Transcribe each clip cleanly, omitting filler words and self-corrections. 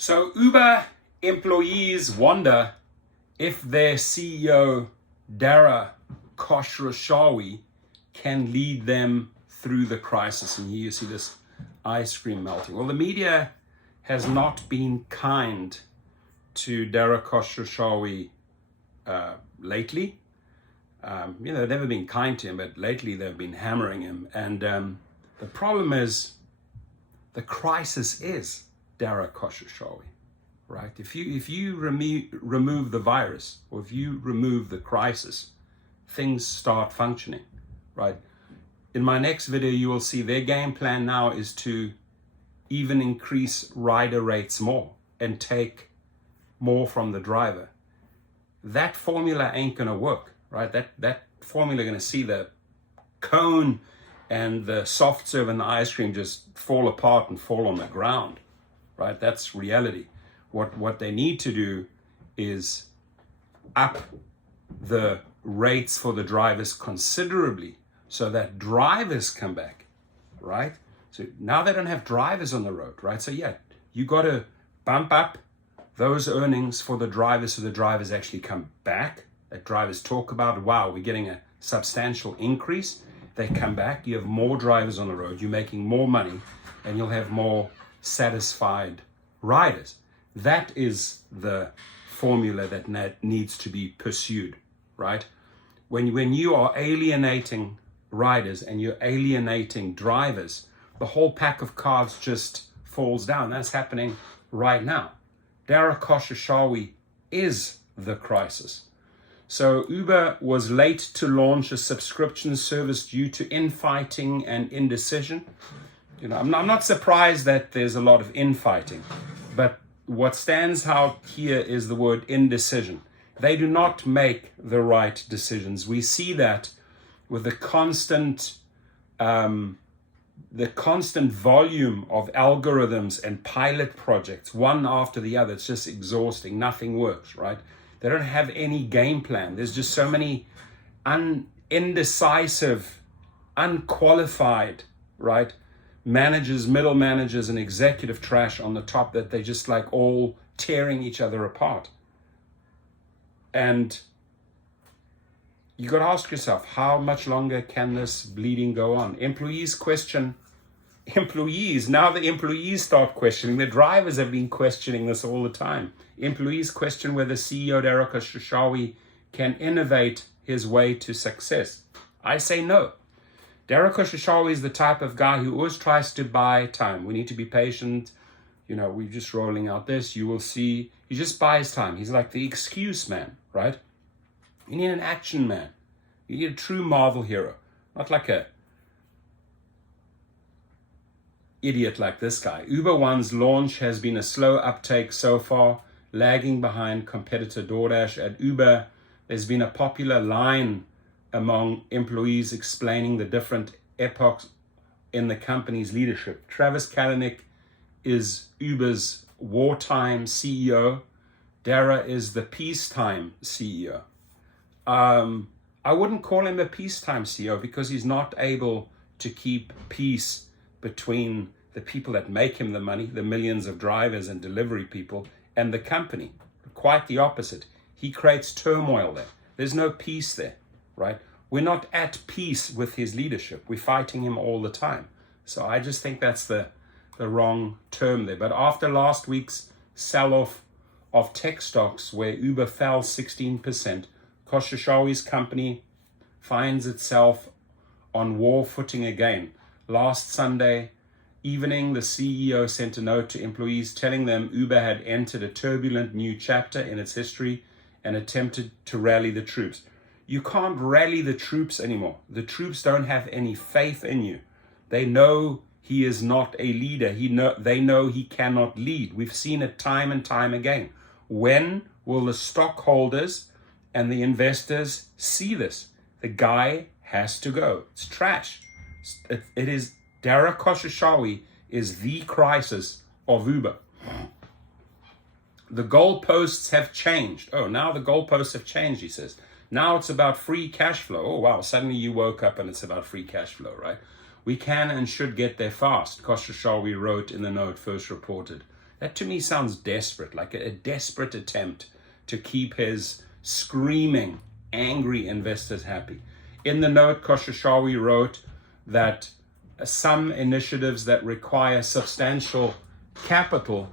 So Uber employees wonder if their CEO Dara Khosrowshahi can lead them through the crisis. And here you see this ice cream melting. Well, the media has not been kind to Dara Khosrowshahi lately. They've never been kind to him, but lately they've been hammering him. And the problem is, the crisis is Dara Khosrowshahi, right? If you remove the virus, or if you remove the crisis, things start functioning, right? In my next video, you will see their game plan now is to even increase rider rates more and take more from the driver. That formula ain't gonna work, right? That formula gonna see the cone and the soft serve and the ice cream just fall apart and fall on the ground, right? That's reality. What they need to do is up the rates for the drivers considerably so that drivers come back, right? So now they don't have drivers on the road, right? So yeah, you got to bump up those earnings for the drivers so the drivers actually come back. That drivers talk about, wow, we're getting a substantial increase. They come back, you have more drivers on the road, you're making more money, and you'll have more satisfied riders. That is the formula that needs to be pursued, right? When you are alienating riders and you're alienating drivers, the whole pack of cards just falls down. That's happening right now. Dara Khosrowshahi is the crisis. So Uber was late to launch a subscription service due to infighting and indecision. I'm not surprised that there's a lot of infighting, but what stands out here is the word indecision. They do not make the right decisions. We see that with the constant volume of algorithms and pilot projects, one after the other. It's just exhausting. Nothing works, right? They don't have any game plan. There's just so many indecisive, unqualified, right, managers, middle managers, and executive trash on the top that they just like all tearing each other apart. And you got to ask yourself, how much longer can this bleeding go on? Employees question employees. Now the employees start questioning. The drivers have been questioning this all the time. Employees question whether CEO Dara Khosrowshahi can innovate his way to success. I say no. Dara Khosrowshahi is the type of guy who always tries to buy time. We need to be patient. We're just rolling out this. You will see. He just buys time. He's like the excuse man, right? You need an action man. You need a true Marvel hero, not like a idiot like this guy. Uber One's launch has been a slow uptake so far, lagging behind competitor DoorDash. At Uber, there's been a popular line among employees explaining the different epochs in the company's leadership. Travis Kalanick is Uber's wartime CEO. Dara is the peacetime CEO. I wouldn't call him a peacetime CEO because he's not able to keep peace between the people that make him the money, the millions of drivers and delivery people, and the company. Quite the opposite. He creates turmoil there. There's no peace there, right? We're not at peace with his leadership. We're fighting him all the time. So I just think that's the wrong term there. But after last week's sell-off of tech stocks where Uber fell 16%, Khosrowshahi's company finds itself on war footing again. Last Sunday evening, the CEO sent a note to employees telling them Uber had entered a turbulent new chapter in its history and attempted to rally the troops. You can't rally the troops anymore. The troops don't have any faith in you. They know he is not a leader. They know he cannot lead. We've seen it time and time again. When will the stockholders and the investors see this? The guy has to go. It's trash. It is Dara Khosrowshahi is the crisis of Uber. The goalposts have changed. Oh, now the goalposts have changed, he says. Now it's about free cash flow. Oh, wow, suddenly you woke up and it's about free cash flow, right? We can and should get there fast, Khosrowshahi wrote in the note first reported. That to me sounds desperate, like a desperate attempt to keep his screaming, angry investors happy. In the note, Khosrowshahi wrote that some initiatives that require substantial capital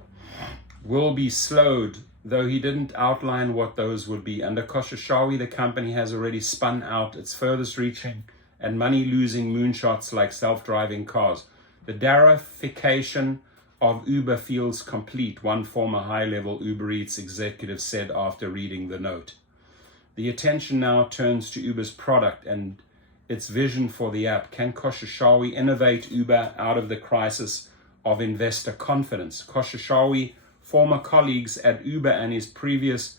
will be slowed, though he didn't outline what those would be. Under Khosrowshahi, the company has already spun out its furthest reaching and money-losing moonshots like self-driving cars. The Darification of Uber feels complete, one former high-level Uber Eats executive said after reading the note. The attention now turns to Uber's product and its vision for the app. Can Khosrowshahi innovate Uber out of the crisis of investor confidence? Khosrowshahi, former colleagues at Uber and his previous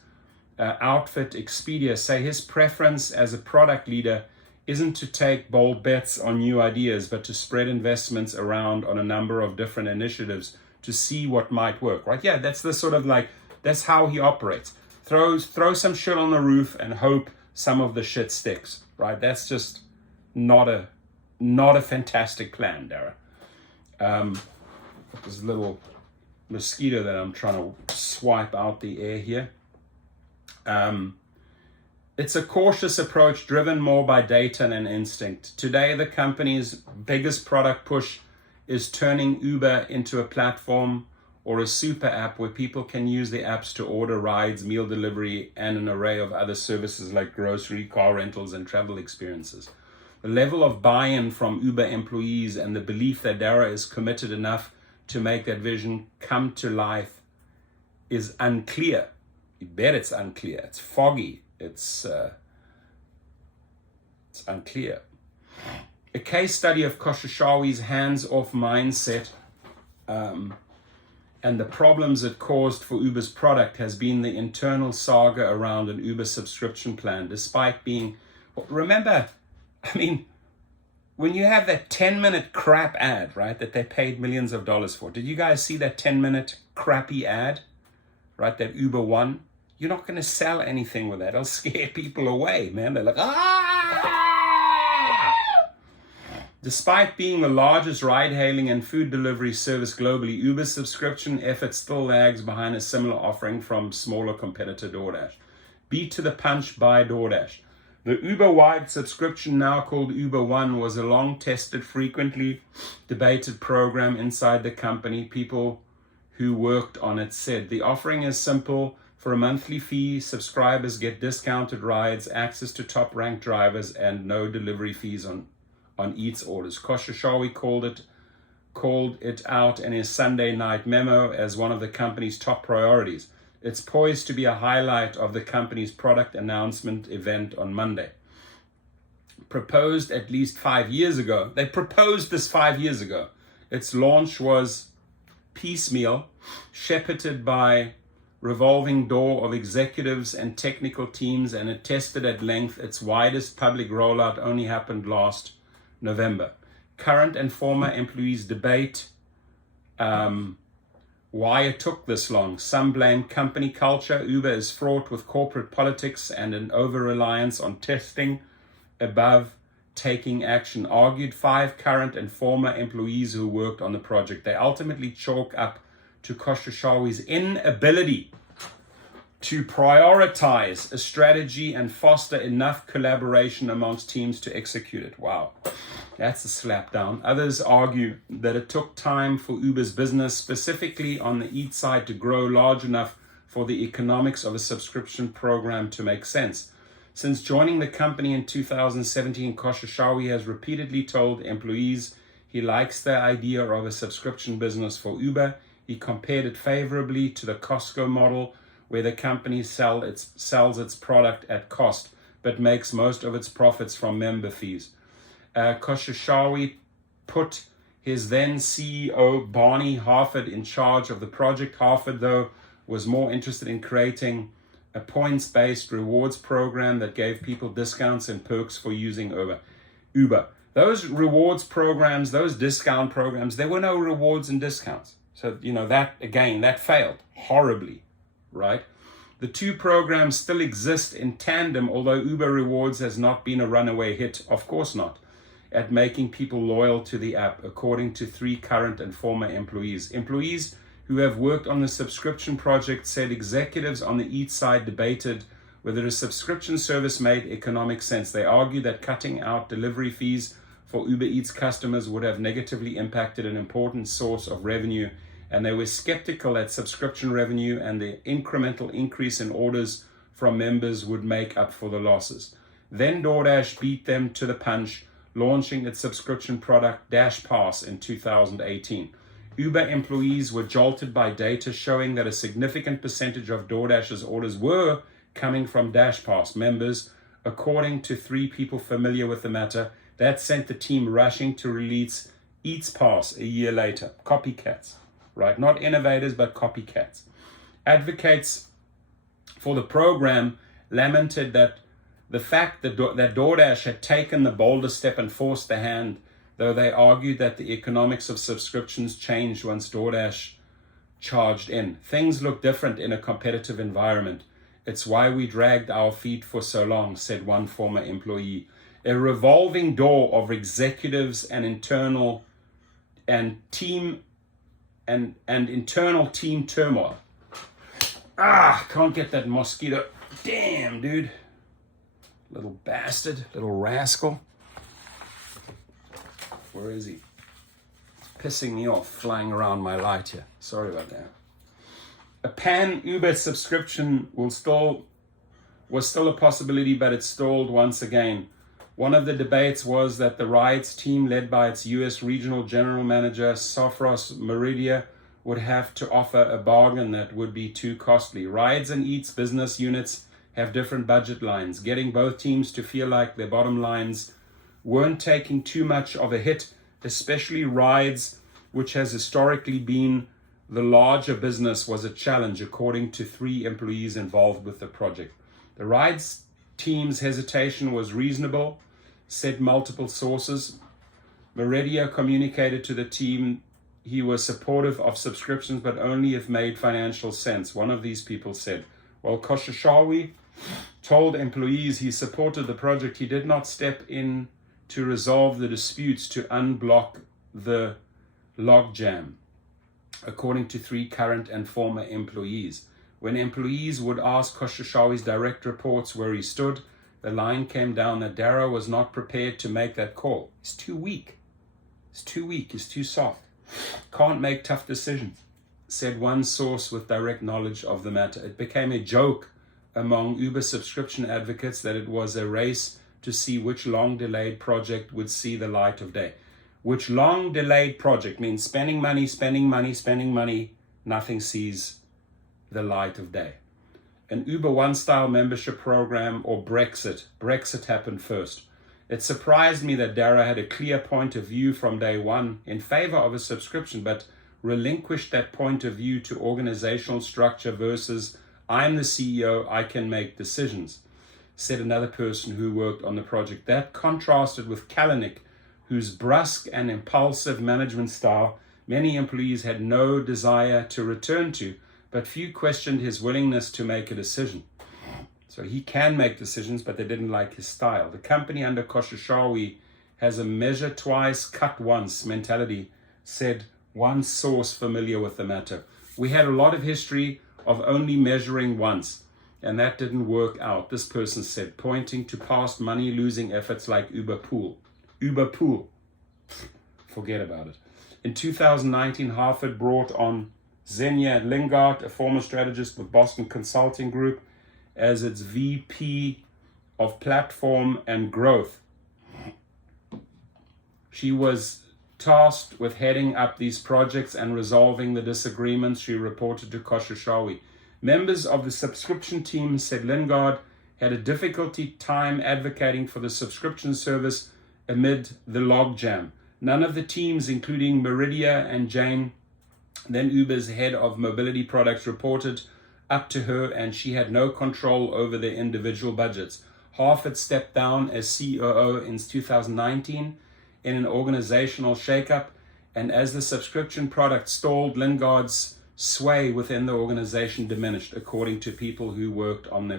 outfit Expedia, say his preference as a product leader isn't to take bold bets on new ideas, but to spread investments around on a number of different initiatives to see what might work, right? Yeah, that's the sort of like, that's how he operates. Throw some shit on the roof and hope some of the shit sticks, right? That's just not a fantastic plan, Dara. There's a little mosquito that I'm trying to swipe out the air here. It's a cautious approach driven more by data than instinct. Today, the company's biggest product push is turning Uber into a platform or a super app where people can use the apps to order rides, meal delivery, and an array of other services like grocery, car rentals, and travel experiences. The level of buy-in from Uber employees and the belief that Dara is committed enough to make that vision come to life is unclear. You bet it's unclear. It's foggy. It's unclear. A case study of Khosrowshahi's hands-off mindset and the problems it caused for Uber's product has been the internal saga around an Uber subscription plan, despite being, remember, I mean, when you have that 10-minute crap ad, right, that they paid millions of dollars for, did you guys see that 10-minute crappy ad, right, that Uber won? You're not going to sell anything with that. It'll scare people away, man. They're like, ah! Despite being the largest ride-hailing and food delivery service globally, Uber's subscription effort still lags behind a similar offering from smaller competitor DoorDash. Beat to the punch by DoorDash. The Uber-wide subscription, now called Uber One, was a long-tested, frequently debated program inside the company. People who worked on it said the offering is simple. For a monthly fee, subscribers get discounted rides, access to top-ranked drivers, and no delivery fees on Eats orders. Khosrowshahi called it out in his Sunday night memo as one of the company's top priorities. It's poised to be a highlight of the company's product announcement event on Monday. Proposed at least 5 years ago. They proposed this 5 years ago. Its launch was piecemeal, shepherded by revolving door of executives and technical teams, and it tested at length. Its widest public rollout only happened last November. Current and former employees debate why it took this long. Some blame company culture. Uber is fraught with corporate politics and an over-reliance on testing above taking action, argued 5 current and former employees who worked on the project. They ultimately chalk up to Khosrowshahi's inability to prioritize a strategy and foster enough collaboration amongst teams to execute it. Wow, that's a slap down. Others argue that it took time for Uber's business, specifically on the Eats side, to grow large enough for the economics of a subscription program to make sense. Since joining the company in 2017, Khosrowshahi has repeatedly told employees he likes the idea of a subscription business for Uber. He compared it favorably to the Costco model, where the company sells its product at cost, but makes most of its profits from member fees. Khosrowshahi put his then CEO, Barney Harford, in charge of the project. Harford, though, was more interested in creating a points-based rewards program that gave people discounts and perks for using Uber. Those rewards programs, those discount programs, there were no rewards and discounts. So, that failed horribly, right? The two programs still exist in tandem, although Uber Rewards has not been a runaway hit, of course not, at making people loyal to the app, according to 3 current and former employees. Employees who have worked on the subscription project said executives on the Eats side debated whether a subscription service made economic sense. They argued that cutting out delivery fees for Uber Eats customers would have negatively impacted an important source of revenue, and they were skeptical that subscription revenue and the incremental increase in orders from members would make up for the losses. Then DoorDash beat them to the punch, launching its subscription product Dash Pass in 2018. Uber employees were jolted by data showing that a significant percentage of DoorDash's orders were coming from Dash Pass members, according to 3 people familiar with the matter. That sent the team rushing to release Eats Pass a year later. Copycats, right? Not innovators, but copycats. Advocates for the program lamented that the fact that DoorDash had taken the bolder step and forced the hand, though they argued that the economics of subscriptions changed once DoorDash charged in. Things look different in a competitive environment. It's why we dragged our feet for so long, said one former employee. A revolving door of executives and internal team turmoil. Can't get that mosquito. Damn, dude. Little bastard, little rascal. Where is he? It's pissing me off, flying around my light here. Sorry about that. A pan-Uber subscription was still a possibility, but it stalled once again. One of the debates was that the Rides team, led by its US regional general manager, Sofros Meridia, would have to offer a bargain that would be too costly. Rides and Eats business units have different budget lines. Getting both teams to feel like their bottom lines weren't taking too much of a hit, especially Rides, which has historically been the larger business, was a challenge, according to 3 employees involved with the project. The Rides team's hesitation was reasonable, said multiple sources. Meridia communicated to the team he was supportive of subscriptions, but only if made financial sense. One of these people said, while Khosrowshahi told employees he supported the project, he did not step in to resolve the disputes to unblock the logjam, according to 3 current and former employees. When employees would ask Khosrowshahi's direct reports where he stood, the line came down that Dara was not prepared to make that call. He's too weak. He's too soft. Can't make tough decisions, said one source with direct knowledge of the matter. It became a joke among Uber subscription advocates that it was a race to see which long-delayed project would see the light of day. Which long-delayed project means spending money, nothing sees the light of day. An Uber One-style membership program or Brexit. Brexit happened first. It surprised me that Dara had a clear point of view from day one in favor of a subscription, but relinquished that point of view to organizational structure versus I'm the CEO, I can make decisions, said another person who worked on the project. That contrasted with Kalanick, whose brusque and impulsive management style many employees had no desire to return to, but few questioned his willingness to make a decision. So he can make decisions, but they didn't like his style. The company under Khosrowshahi has a measure twice, cut once mentality, said one source familiar with the matter. We had a lot of history of only measuring once, and that didn't work out, this person said, pointing to past money-losing efforts like Uber Pool. Forget about it. In 2019, Harvard brought on Xenia Lingard, a former strategist with Boston Consulting Group, as its VP of Platform and Growth. She was tasked with heading up these projects and resolving the disagreements, she reported to Khosrowshahi. Members of the subscription team said Lingard had a difficulty time advocating for the subscription service amid the logjam. None of the teams, including Meridia and Jane, then Uber's head of mobility products, reported up to her, and she had no control over their individual budgets. Harvard stepped down as COO in 2019 in an organizational shakeup, and as the subscription product stalled, Lingard's sway within the organization diminished, according to people who worked on the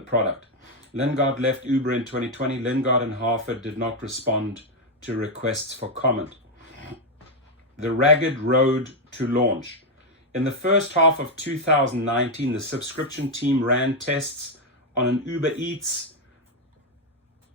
product. Lingard left Uber in 2020. Lingard and Harvard did not respond to requests for comment. The ragged road to launch. In the first half of 2019, the subscription team ran tests on an Uber Eats,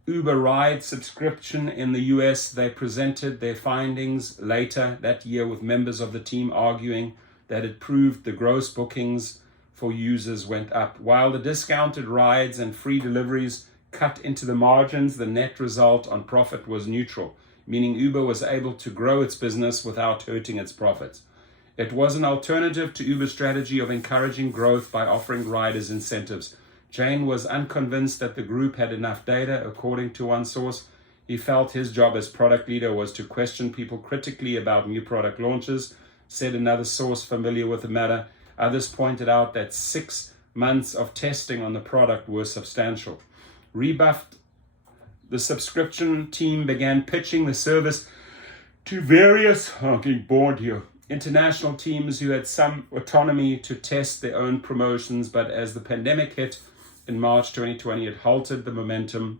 Uber Ride subscription in the US. They presented their findings later that year with members of the team arguing that it proved the gross bookings for users went up. While the discounted rides and free deliveries cut into the margins, the net result on profit was neutral, meaning Uber was able to grow its business without hurting its profits. It was an alternative to Uber's strategy of encouraging growth by offering riders incentives. Jane was unconvinced that the group had enough data. According to one source, he felt his job as product leader was to question people critically about new product launches, said another source familiar with the matter. Others pointed out that 6 months of testing on the product were substantial. Rebuffed, the subscription team began pitching the service to various international teams who had some autonomy to test their own promotions, but as the pandemic hit in March 2020, it halted the momentum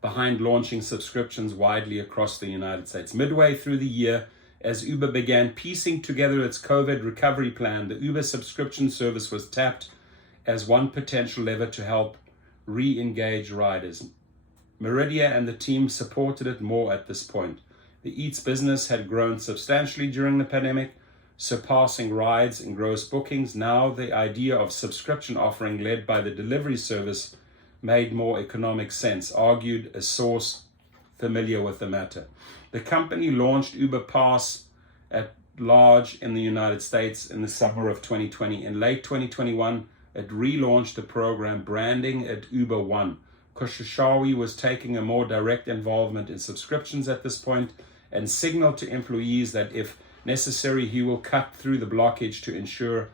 behind launching subscriptions widely across the United States. Midway through the year, as Uber began piecing together its COVID recovery plan, the Uber subscription service was tapped as one potential lever to help re-engage riders. Meridia and the team supported it more at this point. The Eats business had grown substantially during the pandemic, surpassing rides in gross bookings. Now the idea of subscription offering led by the delivery service made more economic sense, argued a source familiar with the matter. The company launched Uber Pass at large in the United States in the summer of 2020. In late 2021, it relaunched the program, branding it Uber One. Khosrowshahi was taking a more direct involvement in subscriptions at this point and signaled to employees that if necessary, he will cut through the blockage to ensure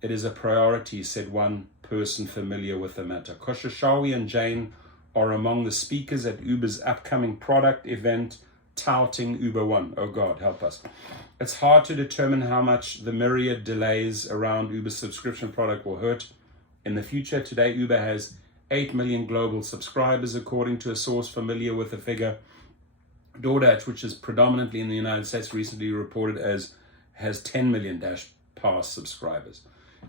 it is a priority, said one person familiar with the matter. Khosrowshahi and Jane are among the speakers at Uber's upcoming product event touting Uber One. Oh God, help us. It's hard to determine how much the myriad delays around Uber's subscription product will hurt in the future. Today, Uber has 8 million global subscribers, according to a source familiar with the figure. DoorDash, which is predominantly in the United States, recently reported has 10 million Dash Pass subscribers.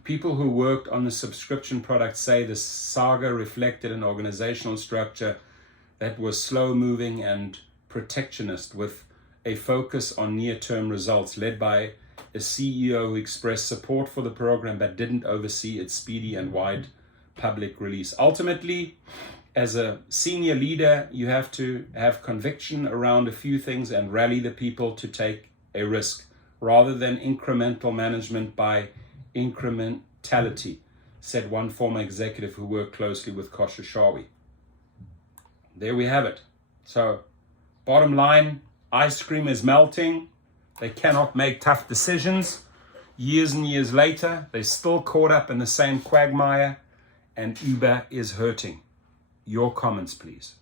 People who worked on the subscription product say the saga reflected an organizational structure that was slow-moving and protectionist, with a focus on near-term results, led by a CEO who expressed support for the program but didn't oversee its speedy and wide public release. Ultimately, as a senior leader, you have to have conviction around a few things and rally the people to take a risk, rather than incremental management by incrementality, said one former executive who worked closely with Khosrowshahi. There we have it. So, bottom line, ice cream is melting. They cannot make tough decisions. Years and years later, they're still caught up in the same quagmire, and Uber is hurting. Your comments, please.